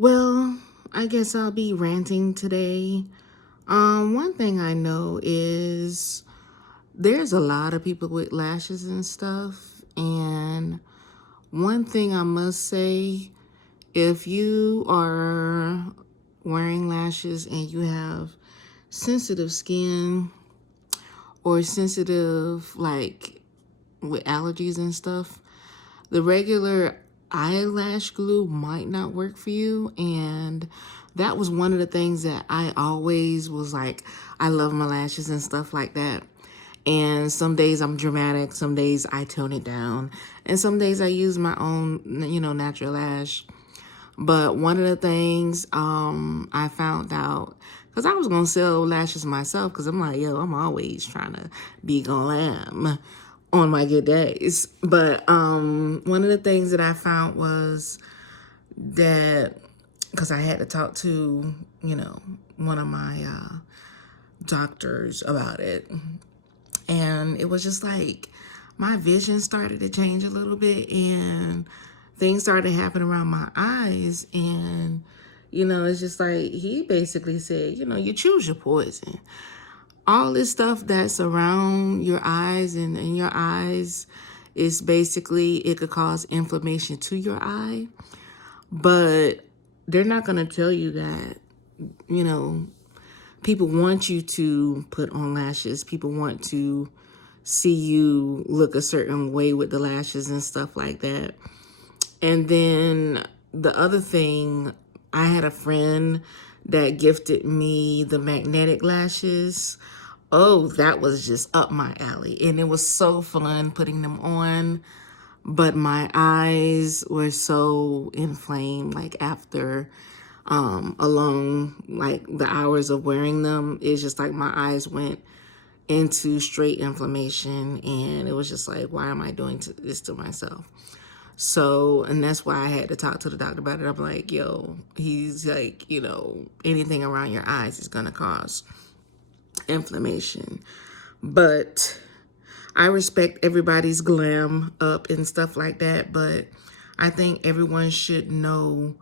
Well, I guess I'll be ranting today. One thing I know is there's a lot of people with lashes and stuff. And one thing I must say, if you are wearing lashes and you have sensitive skin or sensitive, like with allergies and stuff, the regular eyelash glue might not work for you. And that was one of the things that I always was like, I love my lashes and stuff like that. And some days I'm dramatic, some days I tone it down, and some days I use my own, natural lash. But one of the things I found out, because I was going to sell lashes myself, because I'm like, yo, I'm always trying to be glam on my good days. But one of the things that I found was that, because I had to talk to, one of my doctors about it. And it was just like my vision started to change a little bit and things started to happen around my eyes. And, it's just like he basically said, you choose your poison. All this stuff that's around your eyes and in your eyes is basically, it could cause inflammation to your eye. But they're not going to tell you that, you know, people want you to put on lashes. People want to see you look a certain way with the lashes and stuff like that. And then the other thing, I had a friend that gifted me the magnetic lashes. Oh, that was just up my alley. And it was so fun putting them on. But my eyes were so inflamed, like after along like the hours of wearing them. It's just like my eyes went into straight inflammation, and it was just like, why am I doing this to myself? So, and that's why I had to talk to the doctor about it. I'm like, yo, he's like, anything around your eyes is gonna cause inflammation. But I respect everybody's glam up and stuff like that, but I think everyone should know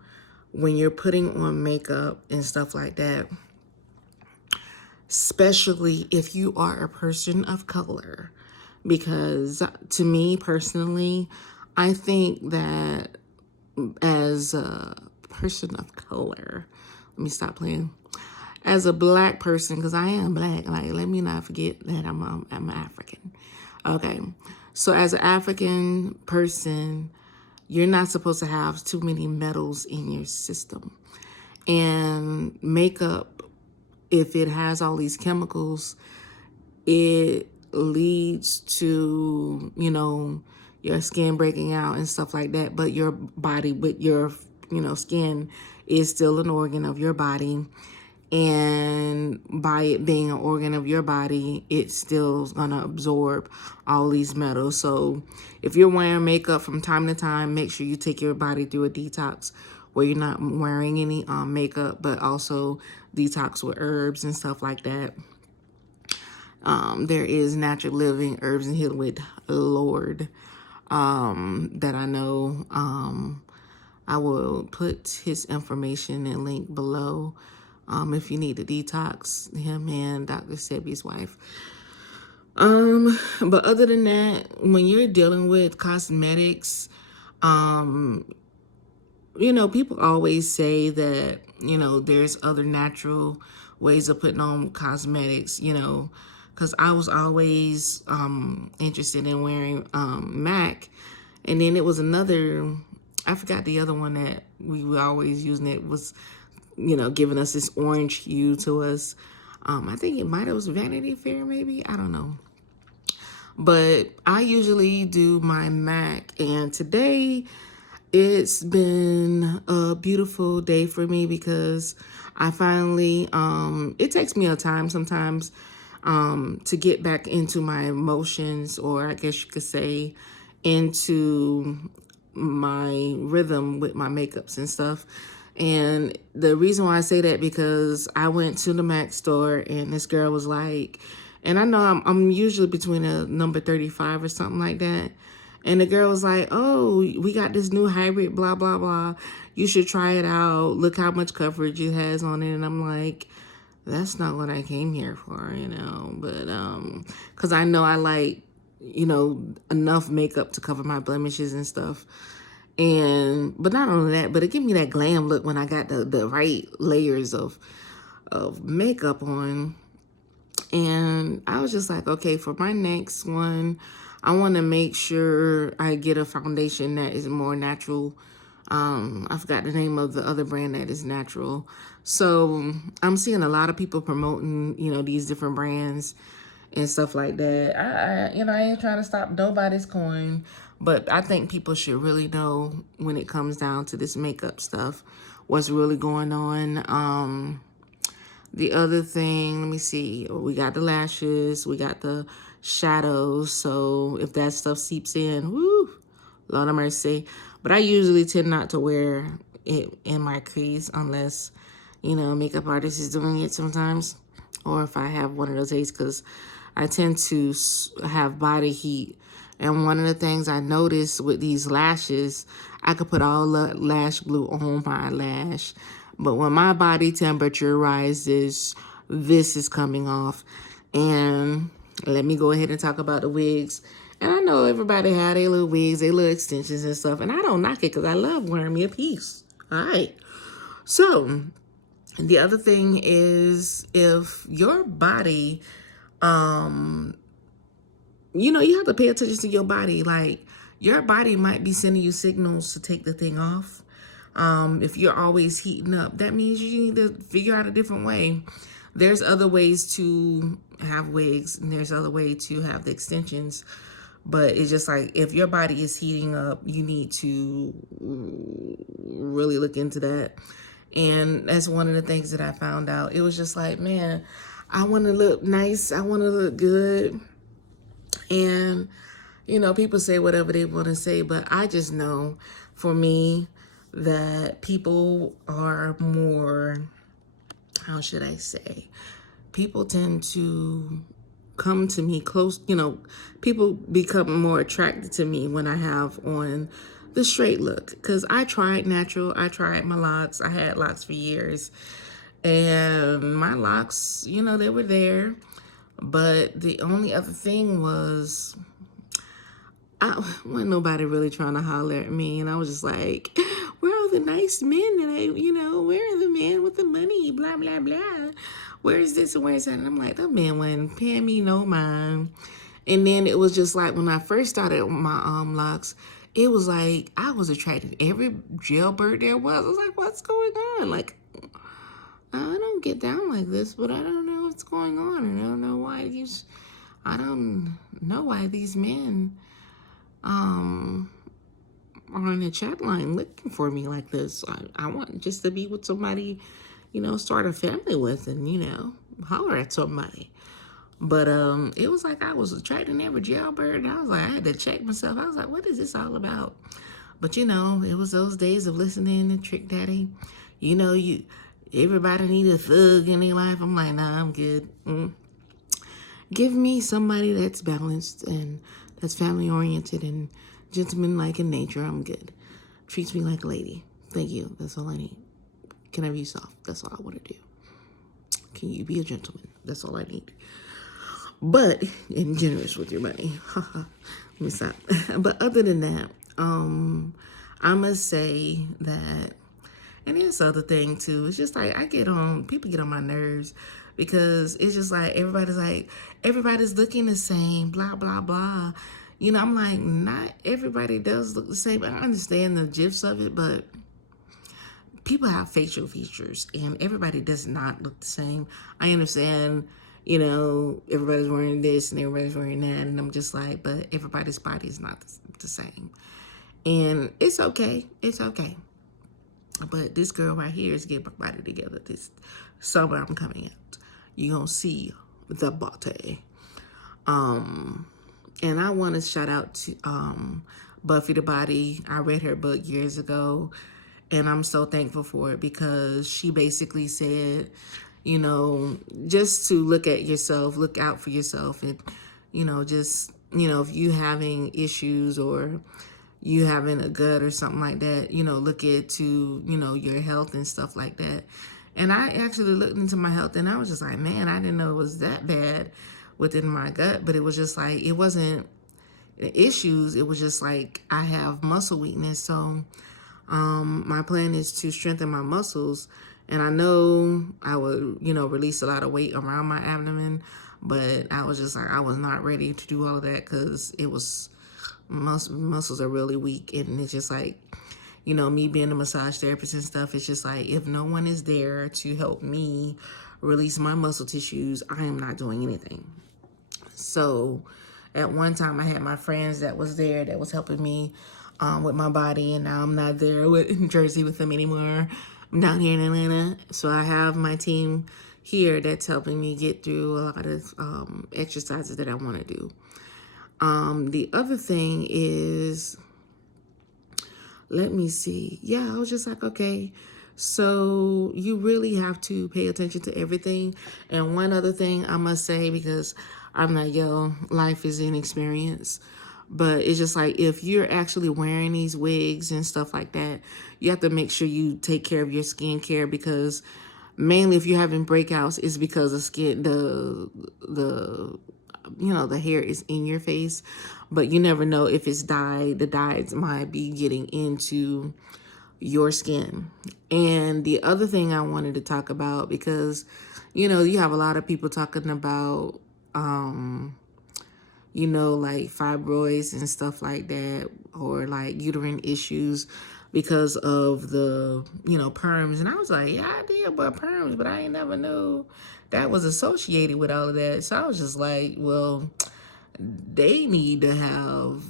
when you're putting on makeup and stuff like that, especially if you are a person of color. Because to me personally, I think that as a person of color, let me stop playing. As a black person, because I am black, like, let me not forget that I'm African. Okay, so as an African person, you're not supposed to have too many metals in your system. And makeup, if it has all these chemicals, it leads to, your skin breaking out and stuff like that. But your body, with your, skin is still an organ of your body. And by it being an organ of your body, it's still gonna absorb all these metals. So if you're wearing makeup from time to time, make sure you take your body through a detox where you're not wearing any makeup, but also detox with herbs and stuff like that. There is Natural Living Herbs and Healing with Lord that I know. I will put his information and link below if you need to detox, him and Dr. Sebi's wife. But other than that, when you're dealing with cosmetics, people always say that, there's other natural ways of putting on cosmetics, because I was always interested in wearing MAC. And then it was another, I forgot the other one that we were always using. It was, giving us this orange hue to us. I think it might have was Vanity Fair, maybe. I don't know. But I usually do my MAC. And today it's been a beautiful day for me because I finally, it takes me a time sometimes to get back into my emotions, or I guess you could say into my rhythm with my makeups and stuff. And the reason why I say that, because I went to the MAC store and this girl was like, and I know I'm usually between a number 35 or something like that. And the girl was like, oh, we got this new hybrid, blah, blah, blah. You should try it out. Look how much coverage it has on it. And I'm like, that's not what I came here for, you know. But, because I know I like, you know, enough makeup to cover my blemishes and stuff. But not only that, but it gave me that glam look when I got the right layers of makeup on. And I was just like, okay, for my next one, I want to make sure I get a foundation that is more natural. I forgot the name of the other brand that is natural. So I'm seeing a lot of people promoting, you know, these different brands and stuff like that. I ain't trying to stop nobody's coin, but I think people should really know when it comes down to this makeup stuff, what's really going on. The other thing, let me see, we got the lashes, we got the shadows. So if that stuff seeps in, whoo, Lord of mercy. But I usually tend not to wear it in my crease unless, you know, makeup artist is doing it sometimes. Or if I have one of those days, because I tend to have body heat. And one of the things I noticed with these lashes, I could put all the lash glue on my lash. But when my body temperature rises, this is coming off. And let me go ahead and talk about the wigs. And I know everybody had their little wigs, their little extensions and stuff. And I don't knock it because I love wearing me a piece. All right. So the other thing is, if your body, you know, you have to pay attention to your body. Like, your body might be sending you signals to take the thing off. If you're always heating up, that means you need to figure out a different way. There's other ways to have wigs, and there's other way to have the extensions. But it's just like, if your body is heating up, you need to really look into that. And that's one of the things that I found out. It was just like, man, I want to look nice. I want to look good. And, you know, people say whatever they want to say, but I just know for me that people are more, how should I say? People tend to come to me close, you know, people become more attracted to me when I have on the straight look. Because I tried natural, I tried my locks, I had locks for years. And my locks, you know, they were there. But the only other thing was, wasn't nobody really trying to holler at me. And I was just like, where are the nice men that where are the men with the money, blah, blah, blah. Where is this and where is that? And I'm like, that man wasn't paying me no mind. And then it was just like, when I first started my locks, it was like, I was attracted to every jailbird there was. I was like, what's going on? Like, I don't get down like this, but I don't know what's going on. And I don't know why these men are on the chat line looking for me like this. I want just to be with somebody, you know, start a family with, and, you know, holler at somebody. But it was like I was attracting every jailbird, and I was like, I had to check myself. I was like, what is this all about? But, you know, it was those days of listening to Trick Daddy. You know, everybody need a thug in their life. I'm like, nah, I'm good. Give me somebody that's balanced and that's family oriented and gentleman-like in nature. I'm good. Treats me like a lady. Thank you. That's all I need. Can I be soft? That's all I want to do. Can you be a gentleman? That's all I need. But, and generous with your money. Let me stop. But other than that, I must say that, and there's other thing too. It's just like, people get on my nerves, because it's just like, everybody's looking the same, blah, blah, blah. You know, I'm like, not everybody does look the same. I understand the gifs of it, but people have facial features, and everybody does not look the same. I understand, you know, everybody's wearing this and everybody's wearing that, and I'm just like, but everybody's body is not the same. And it's okay. It's okay. But this girl right here is getting my body together. This summer I'm coming out. You're going to see the body. And I want to shout out to Buffy the Body. I read her book years ago, and I'm so thankful for it, because she basically said, you know, just to look at yourself, look out for yourself, and, you know, just if you having issues or you having a gut or something like that, look into, your health and stuff like that. And I actually looked into my health and I was just like, man, I didn't know it was that bad within my gut, but it was just like, it wasn't issues. It was just like, I have muscle weakness. So, my plan is to strengthen my muscles. And I know I would, release a lot of weight around my abdomen, but I was just like, I was not ready to do all of that because it was, muscles are really weak. And it's just like, me being a massage therapist and stuff, it's just like, if no one is there to help me release my muscle tissues, I am not doing anything. So at one time I had my friends that was there that was helping me with my body, and now I'm not there in Jersey with them anymore. I'm down here in Atlanta. So I have my team here that's helping me get through a lot of exercises that I want to do. The other thing is, let me see. Yeah, I was just like, okay, so you really have to pay attention to everything. And one other thing I must say, because I'm not young, life is an experience. But it's just like, if you're actually wearing these wigs and stuff like that, you have to make sure you take care of your skincare, because mainly if you're having breakouts, it's because the skin, the hair is in your face, but you never know if it's dyed. The dyes might be getting into your skin. And the other thing I wanted to talk about, because, you have a lot of people talking about, like fibroids and stuff like that, or like uterine issues because of the, perms. And I was like, yeah, I did about perms, but I ain't never knew that was associated with all of that. So I was just like, well, they need to have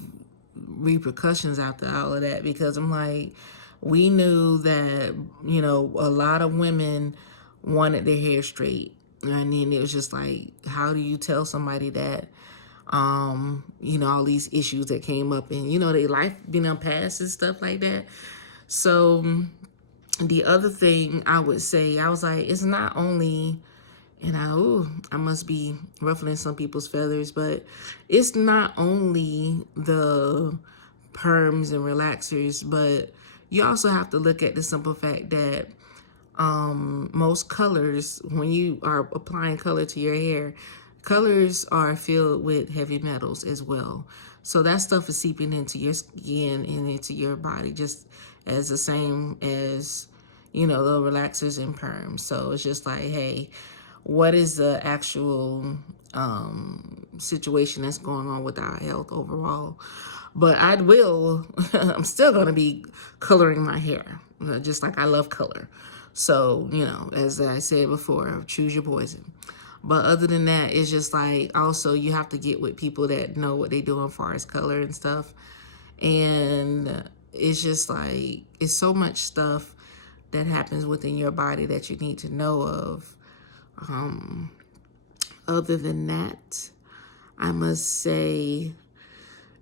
repercussions after all of that, because I'm like, we knew that, a lot of women wanted their hair straight. And then it was just like, how do you tell somebody that, all these issues that came up and, their life being past and stuff like that. So the other thing I would say, I was like, it's not only, and I must be ruffling some people's feathers, but it's not only the perms and relaxers, but you also have to look at the simple fact that most colors, when you are applying color to your hair, colors are filled with heavy metals as well. So that stuff is seeping into your skin and into your body just as the same as, the relaxers and perms. So it's just like, hey, what is the actual situation that's going on with our health overall? But I'm still going to be coloring my hair, just like I love color. So, as I said before, choose your poison. But other than that, it's just like, also you have to get with people that know what they do as far as color and stuff. And it's just like, it's so much stuff that happens within your body that you need to know of. Other than that, I must say,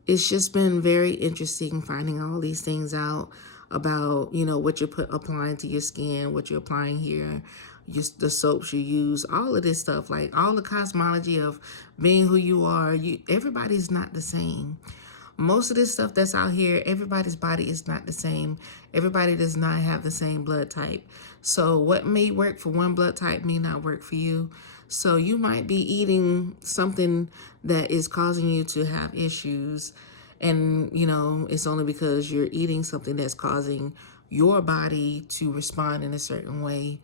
it's just been very interesting finding all these things out about, what you're applying to your skin, what you're applying here, just the soaps you use, all of this stuff, like all the cosmology of being who you are. Everybody's not the same. Most of this stuff that's out here, everybody's body is not the same. Everybody does not have the same blood type. So what may work for one blood type may not work for you. So you might be eating something that is causing you to have issues. And, it's only because you're eating something that's causing your body to respond in a certain way.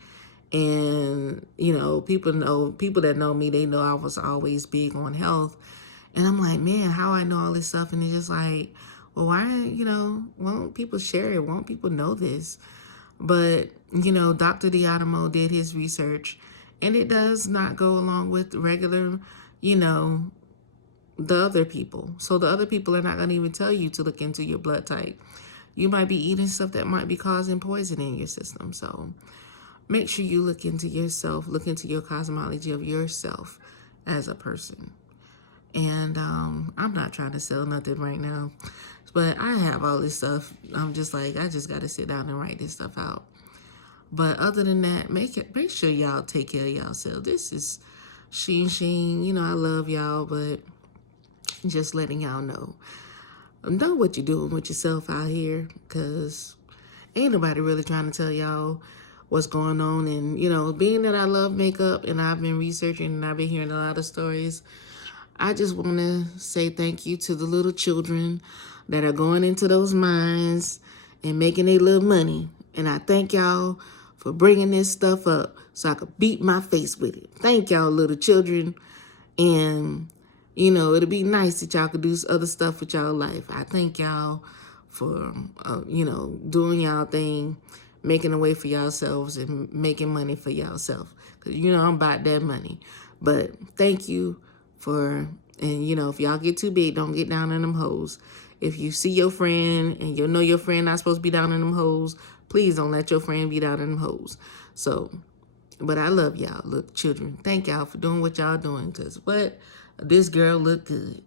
And, people that know me, they know I was always big on health. And I'm like, man, how I know all this stuff? And it's just like, well, why, won't people share it? Won't people know this? But, Dr. Diatomo did his research, and it does not go along with regular, the other people. So the other people are not going to even tell you to look into your blood type. You might be eating stuff that might be causing poison in your system. So make sure you look into yourself, look into your cosmology of yourself as a person. And I'm not trying to sell nothing right now, but I have all this stuff. I'm just like, I just got to sit down and write this stuff out. But other than that, make sure y'all take care of yourself. This is Sheen. I love y'all, but Just letting y'all know what you're doing with yourself out here, because ain't nobody really trying to tell y'all what's going on. And, being that I love makeup and I've been researching and I've been hearing a lot of stories, I just want to say thank you to the little children that are going into those mines and making their little money. And I thank y'all for bringing this stuff up so I could beat my face with it. Thank y'all, little children. And, it'll be nice that y'all could do other stuff with y'all life. I thank y'all for, doing y'all thing, making a way for yourselves and making money for yourself. Because, I'm about that money. But thank you for, and, if y'all get too big, don't get down in them holes. If you see your friend and you know your friend not supposed to be down in them holes, please don't let your friend be down in them holes. So, but I love y'all, little children. Thank y'all for doing what y'all doing, because this girl look good.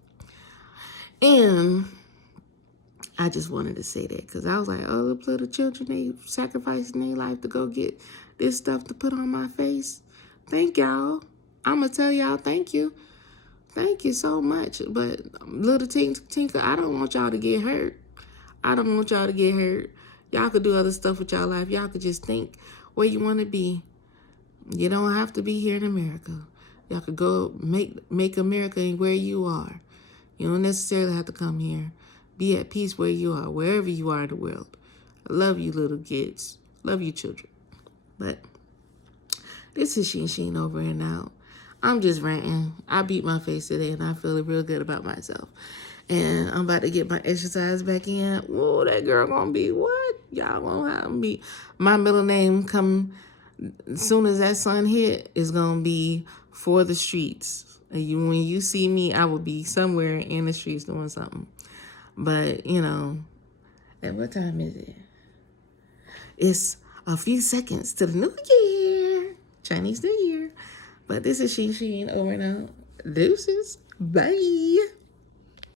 And I just wanted to say that because I was like, oh, the little children, they sacrificing their life to go get this stuff to put on my face. Thank y'all. I'm going to tell y'all thank you. Thank you so much. But little Tinker, I don't want y'all to get hurt. I don't want y'all to get hurt. Y'all could do other stuff with y'all life. Y'all could just think where you want to be. You don't have to be here in America. Y'all could go make America where you are. You don't necessarily have to come here. Be at peace where you are, wherever you are in the world. I love you, little kids. Love you, children. But this is Sheen over and out. I'm just ranting. I beat my face today, and I feel real good about myself. And I'm about to get my exercise back in. Whoa, that girl gonna be what? Y'all gonna have me. My middle name come as soon as that sun hit is gonna be For the Streets. When you see me, I will be somewhere in the streets doing something. But, at what time is it? It's a few seconds to the new year. Chinese New Year. But this is Sheen over and out. Deuces. Bye.